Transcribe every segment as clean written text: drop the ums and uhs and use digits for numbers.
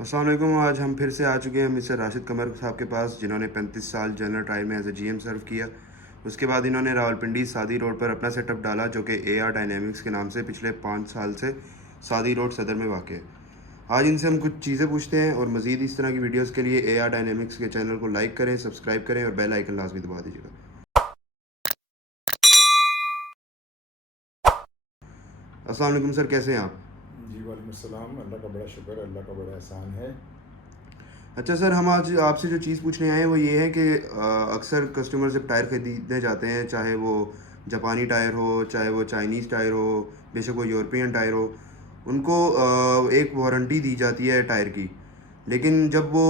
अस्सलाम वालेकुम। आज हम फिर से आ चुके हैं मिस्टर राशिद कमर साहब के पास, जिन्होंने 35 साल जनरल ट्रायल में एज ए जीएम सर्व किया। उसके बाद इन्होंने रावलपिंडी सादी रोड पर अपना सेटअप डाला, जो कि एआर डायनेमिक्स के नाम से पिछले 5 साल से सादी रोड सदर में वाक़ है। आज इनसे हम कुछ चीज़ें पूछते हैं और मज़ीद इस तरह की वीडियोज़ के लिए एआर डायनेमिक्स के चैनल को लाइक करें, सब्सक्राइब करें और बेल आइकन लाजमी दबा दीजिएगा। अस्सलाम वालेकुम सर, कैसे हैं आप? जी वालेकुम अस्सलाम। अल्लाह का बड़ा शुक्र है, अल्लाह का बड़ा एहसान है। अच्छा सर, हम आज आपसे जो चीज़ पूछने आए हैं वो ये है कि अक्सर कस्टमर जब टायर ख़रीदने जाते हैं, चाहे वो जापानी टायर हो, चाहे वो चाइनीज़ टायर हो, बेशक वो यूरोपियन टायर हो, उनको एक वारंटी दी जाती है टायर की। लेकिन जब वो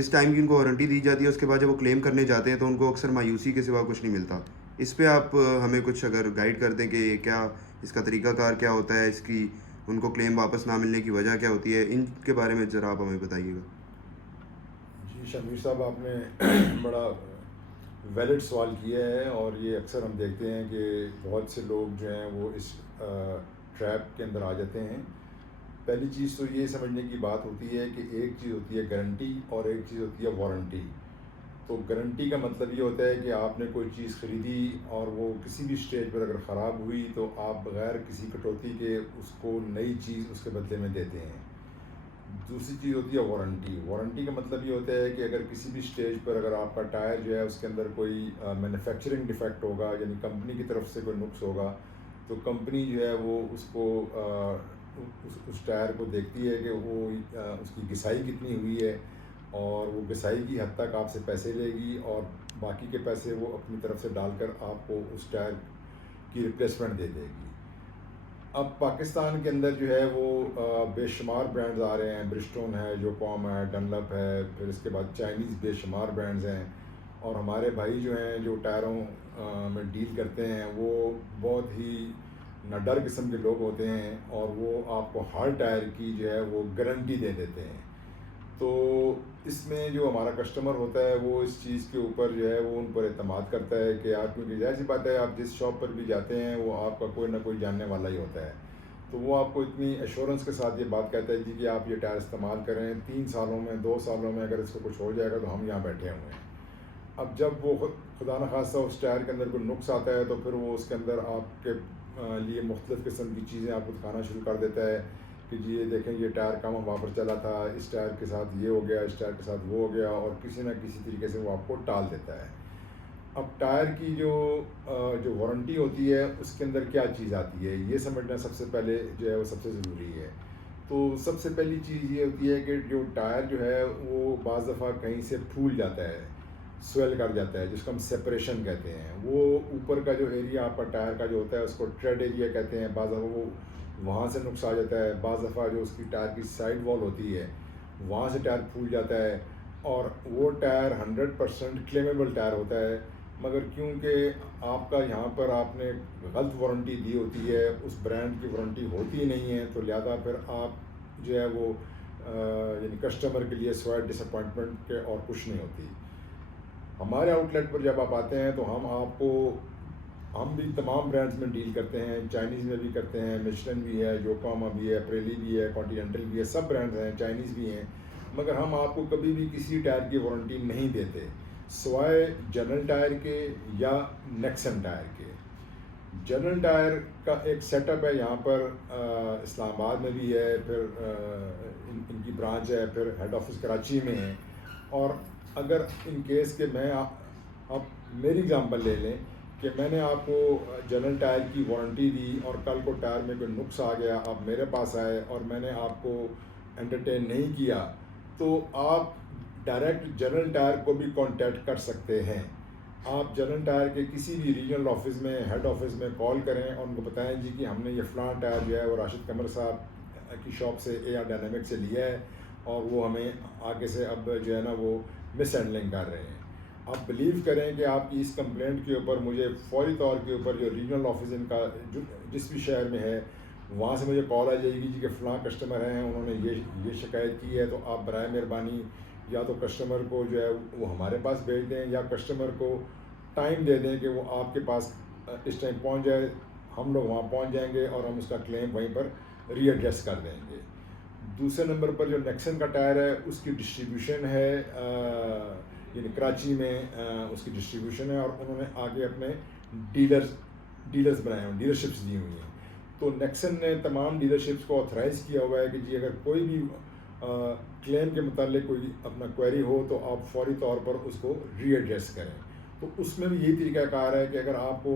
जिस टाइम की उनको वारंटी दी जाती है, उसके बाद जब वो क्लेम करने जाते हैं तो उनको अक्सर मायूसी के सिवा कुछ नहीं मिलता। इस पे आप हमें कुछ अगर गाइड कर दें कि क्या इसका तरीक़ाकार क्या होता है, इसकी उनको क्लेम वापस ना मिलने की वजह क्या होती है, इनके बारे में ज़रा आप हमें बताइएगा। जी शमीर साहब, आपने बड़ा वैलिड सवाल किया है और ये अक्सर हम देखते हैं कि बहुत से लोग जो हैं वो इस ट्रैप के अंदर आ जाते हैं। पहली चीज़ तो ये समझने की बात होती है कि एक चीज़ होती है गारंटी और एक चीज़ होती है वारंटी। तो गारंटी का मतलब ये होता है कि आपने कोई चीज़ ख़रीदी और वो किसी भी स्टेज पर अगर ख़राब हुई तो आप बग़ैर किसी कटौती के उसको नई चीज़ उसके बदले में देते हैं। दूसरी चीज़ होती है वारंटी। वारंटी का मतलब ये होता है कि अगर किसी भी स्टेज पर अगर आपका टायर जो है उसके अंदर कोई मैन्युफैक्चरिंग डिफेक्ट होगा, यानी कंपनी की तरफ से कोई नुक्स होगा, तो कंपनी जो है वो उसको उस टायर को देखती है कि वो उसकी घिसाई कितनी हुई है, और वो घिसाई की हद तक आपसे पैसे लेगी और बाकी के पैसे वो अपनी तरफ से डालकर आपको उस टायर की रिप्लेसमेंट दे देगी। अब पाकिस्तान के अंदर जो है वो बेशुमार ब्रांड्स आ रहे हैं। ब्रिस्टोन है, जोकॉम है, डनलप है, फिर इसके बाद चाइनीज़ बेशुमार ब्रांड्स हैं। और हमारे भाई जो हैं जो टायरों में डील करते हैं वो बहुत ही नडर किस्म के लोग होते हैं और वो आपको हर टायर की जो है वो गारंटी दे देते हैं। तो इसमें जो हमारा कस्टमर होता है वो इस चीज़ के ऊपर जो है वो उन पर एतमाद करता है कि यार, क्योंकि ज़ाहिर सी बात है आप जिस शॉप पर भी जाते हैं वो आपका कोई ना कोई जानने वाला ही होता है। तो वो आपको इतनी एश्योरेंस के साथ ये बात कहता है जी कि आप ये टायर इस्तेमाल करें, 3 सालों में 2 सालों में अगर इसको कुछ हो जाएगा तो हम यहाँ बैठे हुए हैं। अब जब वो खुदा न खास्ता उस टायर के अंदर कोई नुक्स आता है तो फिर वो उसके अंदर आपके लिए मुख्तलिफ़ किस्म की चीज़ें आपको दिखाना शुरू कर देता है कि जी ये देखें, ये टायर कम हवा पर चला था, इस टायर के साथ ये हो गया, इस टायर के साथ वो हो गया, और किसी न किसी तरीके से वो आपको टाल देता है। अब टायर की जो वारंटी होती है उसके अंदर क्या चीज़ आती है ये समझना सबसे पहले जो है वो सबसे ज़रूरी है। तो सबसे पहली चीज़ ये होती है कि जो टायर जो है वो बाज़ दफ़ा कहीं से फूल जाता है, स्वेल कर जाता है, जिसको हम सेपरेशन कहते हैं। वो ऊपर का जो एरिया आपका टायर का जो होता है उसको ट्रेड एरिया कहते हैं। बाज़ दफ़ा वो वहाँ से नुक्स आ जाता है, बाज़ दफ़ा जो उसकी टायर की साइड वॉल होती है वहाँ से टायर फूल जाता है, और वो टायर 100% क्लेमेबल टायर होता है। मगर क्योंकि आपका यहाँ पर आपने गलत वारंटी दी होती है, उस ब्रांड की वारंटी होती नहीं है, तो लिहाजा फिर आप जो है वो यानी कस्टमर के लिए स्वाइट डिसअपॉइंटमेंट के और कुछ नहीं होती। हमारे आउटलेट पर जब आप आते हैं तो हम भी तमाम ब्रांड्स में डील करते हैं। चाइनीज़ में भी करते हैं, मिशलन भी है, योकोहामा भी है, प्रेली भी है, कॉन्टिनेंटल भी है, सब ब्रांड्स हैं, चाइनीज़ भी हैं। मगर हम आपको कभी भी किसी टायर की वारंटी नहीं देते सिवाय जनरल टायर के या नेक्सन टायर के। जनरल टायर का एक सेटअप है यहाँ पर इस्लामाबाद में भी है, फिर इनकी ब्रांच है, फिर हेड ऑफिस कराची में है। और अगर इन केस के आप मेरी एग्जांपल ले लें कि मैंने आपको जनरल टायर की वारंटी दी और कल को टायर में कोई नुक्स आ गया, आप मेरे पास आए और मैंने आपको एंटरटेन नहीं किया, तो आप डायरेक्ट जनरल टायर को भी कांटेक्ट कर सकते हैं। आप जनरल टायर के किसी भी रीजनल ऑफिस में, हेड ऑफिस में कॉल करें और उनको बताएं जी कि हमने ये फ़लाँ टायर जो है वो राशिद कमर साहब की शॉप से एआर डायनामिक से लिया है और वो हमें आगे से अब जो है ना वो मिस हैंडलिंग कर रहे हैं। आप बिलीव करें कि आपकी इस कंप्लेंट के ऊपर मुझे फ़ौरी तौर के ऊपर जो रीजनल ऑफिस इनका जिस भी शहर में है वहाँ से मुझे कॉल आ जाएगी जी कि फ़लाँ कस्टमर हैं, उन्होंने ये शिकायत की है, तो आप बराए मेहरबानी या तो कस्टमर को जो है वो हमारे पास भेज दें या कस्टमर को टाइम दे दें कि वो आपके पास इस टाइम पहुंच जाए। हम लोग वहाँ पहुंच जाएंगे और हम उसका क्लेम वहीं पर रीएड्रेस कर देंगे। दूसरे नंबर पर जो नेक्सन का टायर है उसकी डिस्ट्रीब्यूशन है यानी कराची में उसकी डिस्ट्रीब्यूशन है, और उन्होंने आगे अपने डीलर्स बनाए हुए, डीलरशिप्स दी हुई हैं। तो नेक्सन ने तमाम डीलरशिप्स को ऑथराइज़ किया हुआ है कि जी अगर कोई भी क्लेम के मुतालिक कोई अपना क्वेरी हो तो आप फौरी तौर पर उसको रीएड्रेस करें। तो उसमें भी यही तरीक़ाकार है कि अगर आपको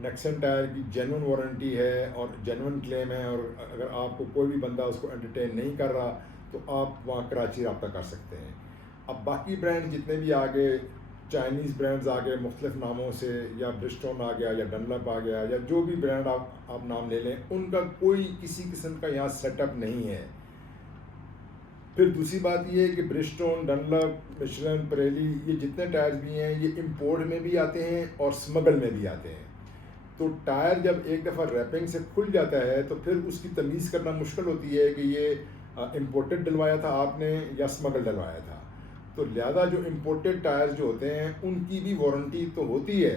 नेक्सन टायर की जेन्युइन वारंटी है और जेन्युइन क्लेम है, और अगर आपको कोई भी बंदा उसको एंटरटेन नहीं कर रहा तो आप वहाँ कराची रब्ता कर सकते हैं। अब बाकी ब्रांड जितने भी आगे, चाइनीज़ ब्रांड्स आ गए मुख्तलिफ नामों से, या ब्रिस्टोन आ गया या डनलप आ गया, या जो भी ब्रांड आप नाम ले लें, उनका कोई किसी किस्म का यहाँ सेटअप नहीं है। फिर दूसरी बात ये है कि ब्रिस्टोन, डनलप, मिशेलिन, पिरेली, ये जितने टायर्स भी हैं ये इंपोर्ट में भी आते हैं और स्मगल में भी आते हैं। तो टायर जब एक दफ़ा रैपिंग से खुल जाता है तो फिर उसकी तमीज़ करना मुश्किल होती है कि ये इंपोर्टेड डलवाया था आपने या स्मगल डलवाया था। तो लिहाजा जो इंपोर्टेड टायर्स जो होते हैं उनकी भी वारंटी तो होती है,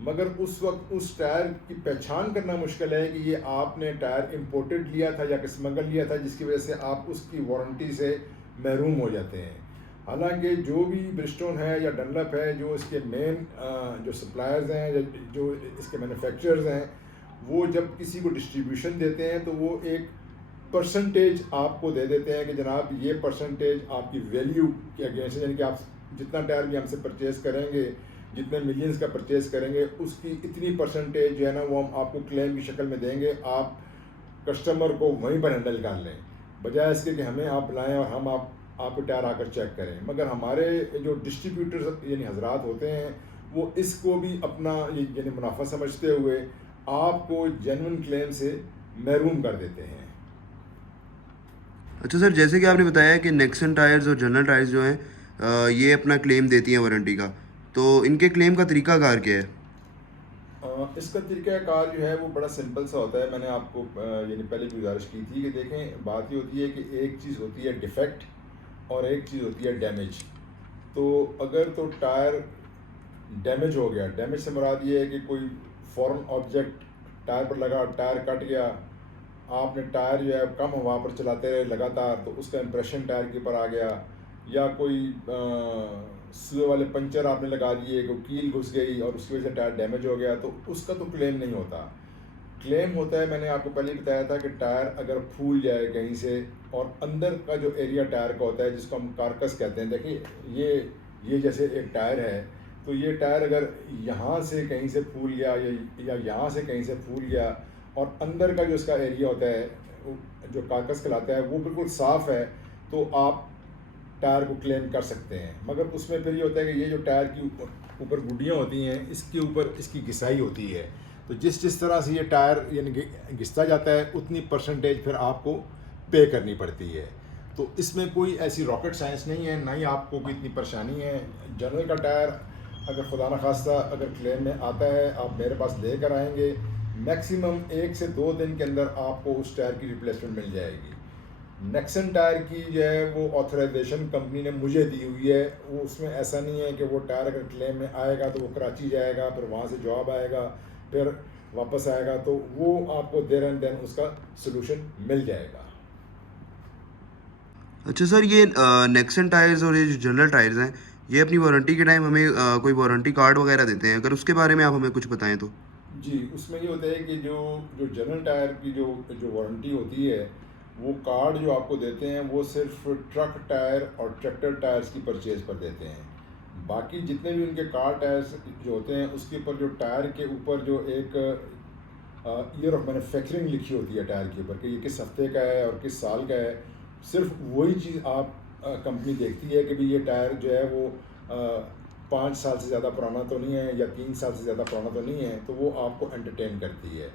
मगर उस वक्त उस टायर की पहचान करना मुश्किल है कि ये आपने टायर इंपोर्टेड लिया था या कि स्मगल लिया था, जिसकी वजह से आप उसकी वारंटी से महरूम हो जाते हैं। हालांकि जो भी ब्रिस्टोन है या डनलप है, जो इसके मेन जो सप्लायर्स हैं या जो इसके मैन्युफैक्चरर्स हैं, वो जब किसी को डिस्ट्रीब्यूशन देते हैं तो वो एक परसेंटेज आपको दे देते हैं कि जनाब ये परसेंटेज आपकी वैल्यू के अगेंस्ट, यानी कि आप जितना टायर भी हमसे परचेज़ करेंगे, जितने मिलियंस का परचेज़ करेंगे, उसकी इतनी परसेंटेज जो है ना वो हम आपको क्लेम की शक्ल में देंगे। आप कस्टमर को वहीं पर हैंडल कर लें, बजाय इसके कि हमें आप बुलाएं और हम आपको टायर आकर चेक करें। मगर हमारे जो डिस्ट्रीब्यूटर्स यानी हजरात होते हैं वो इसको भी अपना यानी मुनाफा समझते हुए आपको जेन्युइन क्लेम से महरूम कर देते हैं। अच्छा सर, जैसे कि आपने बताया कि नेक्सन टायर्स और जनरल टायर्स जो हैं ये अपना क्लेम देती हैं वारंटी का, तो इनके क्लेम का तरीकाकार क्या है? इसका तरीक़ाकार जो है वो बड़ा सिंपल सा होता है। मैंने आपको यानी पहले भी गुजारिश की थी कि देखें, बात ये होती है कि एक चीज़ होती है डिफेक्ट और एक चीज़ होती है डैमेज। तो अगर तो टायर डैमेज हो गया, डैमेज से मुराद ये है कि कोई फॉरेन ऑब्जेक्ट टायर पर लगा, टायर कट गया, आपने टायर जो है कम हवा पर चलाते रहे लगातार तो उसका इंप्रेशन टायर के ऊपर आ गया, या कोई सुए वाले पंचर आपने लगा दिए, कोई कील घुस गई और उसकी वजह से टायर डैमेज हो गया, तो उसका तो क्लेम नहीं होता। क्लेम होता है, मैंने आपको पहले ही बताया था कि टायर अगर फूल जाए कहीं से, और अंदर का जो एरिया टायर का होता है जिसको हम कारकस कहते हैं, देखिए ये जैसे एक टायर है, तो ये टायर अगर यहाँ से कहीं से फूल गया या यहाँ से कहीं से फूल गया, और अंदर का जो इसका एरिया होता है जो कारकस कहलाता है वो बिल्कुल साफ़ है, तो आप टायर को क्लेम कर सकते हैं। मगर उसमें फिर ये होता है कि ये जो टायर की ऊपर गुड्डियाँ होती हैं, इसके ऊपर इसकी घिसाई होती है, तो जिस तरह से ये टायर यानी घिसता जाता है उतनी परसेंटेज फिर आपको पे करनी पड़ती है। तो इसमें कोई ऐसी रॉकेट साइंस नहीं है, ना ही आपको कोई इतनी परेशानी है। जनरल का टायर अगर खुदा न खास्ता अगर क्लेम में आता है, आप मेरे पास लेकर आएंगे, मैक्सिमम 1 से 2 दिन के अंदर आपको उस टायर की रिप्लेसमेंट मिल जाएगी। नेक्सन टायर की जो है वो ऑथराइजेशन कंपनी ने मुझे दी हुई है, वो उसमें ऐसा नहीं है कि वो टायर अगर क्लेम में आएगा तो वो कराची जाएगा, फिर वहाँ से जवाब आएगा, फिर वापस आएगा, तो वो आपको देर एंड देन उसका सलूशन मिल जाएगा। अच्छा सर, ये नेक्सन टायर्स और ये जो जनरल टायर्स हैं ये अपनी वारंटी के टाइम हमें कोई वारंटी कार्ड वगैरह देते हैं, अगर उसके बारे में आप हमें कुछ बताएं तो। जी, उसमें ये होता है कि जो जनरल टायर की जो वारंटी होती है, वो कार्ड जो आपको देते हैं वो सिर्फ ट्रक टायर और ट्रैक्टर टायर्स की परचेज़ पर देते हैं। बाकी जितने भी उनके कार टायर्स जो होते हैं उसके ऊपर जो टायर के ऊपर जो एक ईयर ऑफ मैन्युफैक्चरिंग लिखी होती है टायर के ऊपर कि ये किस हफ्ते का है और किस साल का है, सिर्फ वही चीज़ आप कंपनी देखती है कि भाई ये टायर जो है वो 5 साल से ज़्यादा पुराना तो नहीं है या 3 साल से ज़्यादा पुराना तो नहीं है, तो वो आपको एंटरटेन करती है।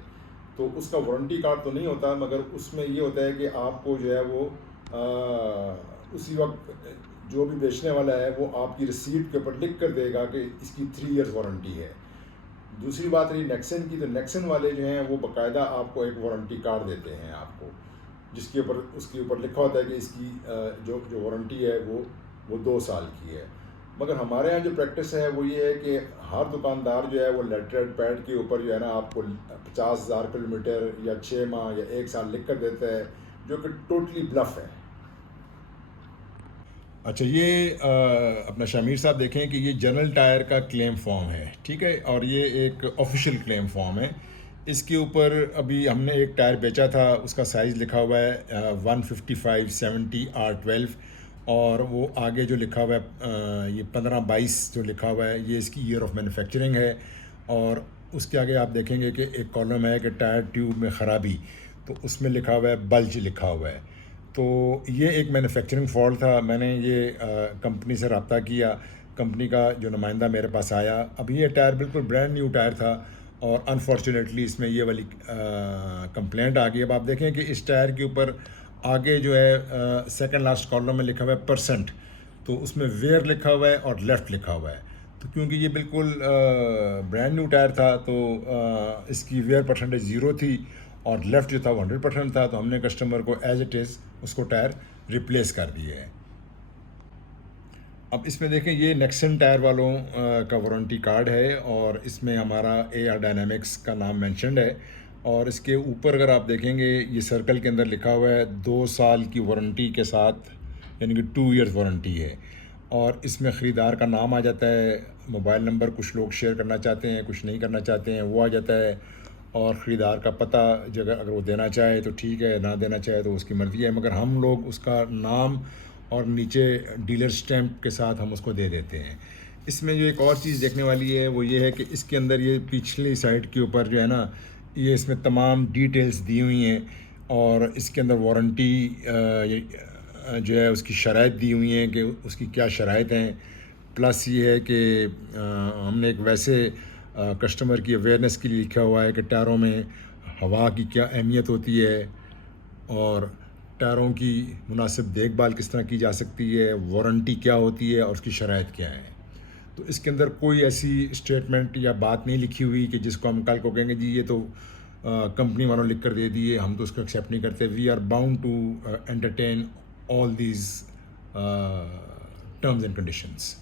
तो उसका वारंटी कार्ड तो नहीं होता, मगर उसमें ये होता है कि आपको जो है वो उसी वक्त जो भी बेचने वाला है वो आपकी रिसीट के ऊपर लिख कर देगा कि इसकी 3 इयर्स वारंटी है। दूसरी बात रही नेक्सन की, तो नेक्सन वाले जो हैं वो बाकायदा आपको एक वारंटी कार्ड देते हैं आपको, जिसके ऊपर उसके ऊपर लिखा होता है कि इसकी जो वारंटी है वो 2 साल की है। मगर हमारे यहाँ जो प्रैक्टिस है वो ये है कि हर दुकानदार जो है वो लेटर पैड के ऊपर जो है ना आपको 50,000 किलोमीटर या 6 माह या 1 साल लिख कर देता है, जो कि टोटली ब्लफ है। अच्छा, ये अपना शामिर साहब देखें कि ये जनरल टायर का क्लेम फॉर्म है, ठीक है, और ये एक ऑफिशियल क्लेम फॉर्म है। इसके ऊपर अभी हमने एक टायर बेचा था, उसका साइज़ लिखा हुआ है 155/70R12, और वो आगे जो लिखा हुआ है ये 15/22 जो लिखा हुआ है, ये इसकी ईयर ऑफ मैन्युफैक्चरिंग है। और उसके आगे आप देखेंगे कि एक कॉलम है कि टायर ट्यूब में ख़राबी, तो उसमें लिखा हुआ है बल्ज लिखा हुआ है। तो ये एक मैन्युफैक्चरिंग फॉल्ट था। मैंने ये कंपनी से रब्ता किया, कंपनी का जो नुमाइंदा मेरे पास आया। अभी ये टायर बिल्कुल ब्रांड न्यू टायर था और अनफॉर्चुनेटली इसमें ये वाली कंप्लेंट आ गई। अब आप देखें कि इस टायर के ऊपर आगे जो है सेकंड लास्ट कॉलम में लिखा हुआ है परसेंट, तो उसमें वेयर लिखा हुआ है और लेफ़्ट लिखा हुआ है। तो क्योंकि ये बिल्कुल ब्रांड न्यू टायर था, तो इसकी वेयर परसेंटेज 0 थी और लेफ़्ट जो था वो 100% था, तो हमने कस्टमर को एज इट इज़ उसको टायर रिप्लेस कर दिए है। अब इसमें देखें, ये नेक्सन टायर वालों का वारंटी कार्ड है और इसमें हमारा AR डायनामिक्स का नाम मेंशन्ड है। और इसके ऊपर अगर आप देखेंगे, ये सर्कल के अंदर लिखा हुआ है 2 साल की वारंटी के साथ, यानी कि 2 इयर्स वारंटी है। और इसमें ख़रीदार का नाम आ जाता है, मोबाइल नंबर कुछ लोग शेयर करना चाहते हैं, कुछ नहीं करना चाहते हैं, वो आ जाता है। और ख़रीदार का पता जगह अगर वो देना चाहे तो ठीक है, ना देना चाहे तो उसकी मर्ज़ी है, मगर हम लोग उसका नाम और नीचे डीलर स्टैम्प के साथ हम उसको दे देते हैं। इसमें जो एक और चीज़ देखने वाली है वो ये है कि इसके अंदर ये पिछली साइड के ऊपर जो है ना, ये इसमें तमाम डिटेल्स दी हुई हैं और इसके अंदर वारंटी जो है उसकी शराइत दी हुई हैं कि उसकी क्या शराइत हैं। प्लस ये है कि हमने एक वैसे कस्टमर की अवेयरनेस के लिए लिखा हुआ है कि टायरों में हवा की क्या अहमियत होती है और टायरों की मुनासिब देखभाल किस तरह की जा सकती है, वारंटी क्या होती है और उसकी शराइत क्या है। तो इसके अंदर कोई ऐसी स्टेटमेंट या बात नहीं लिखी हुई कि जिसको हम कल को कहेंगे जी ये तो कंपनी वालों लिख कर दे दिए, हम तो उसको एक्सेप्ट नहीं करते। We are bound to entertain all these terms and conditions.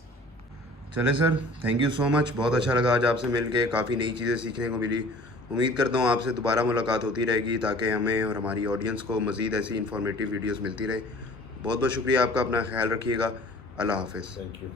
चले sir, thank you so much. बहुत अच्छा लगा आज आपसे मिल के, काफ़ी नई चीज़ें सीखने को मिली। उम्मीद करता हूँ आपसे दोबारा मुलाकात होती रहेगी ताकि हमें और हमारी ऑडियंस को मज़ीद ऐसी इन्फॉर्मेटिव वीडियोस मिलती रहे। बहुत बहुत शुक्रिया आपका, अपना ख्याल रखिएगा। अल्लाह हाफ़िज़। Thank you.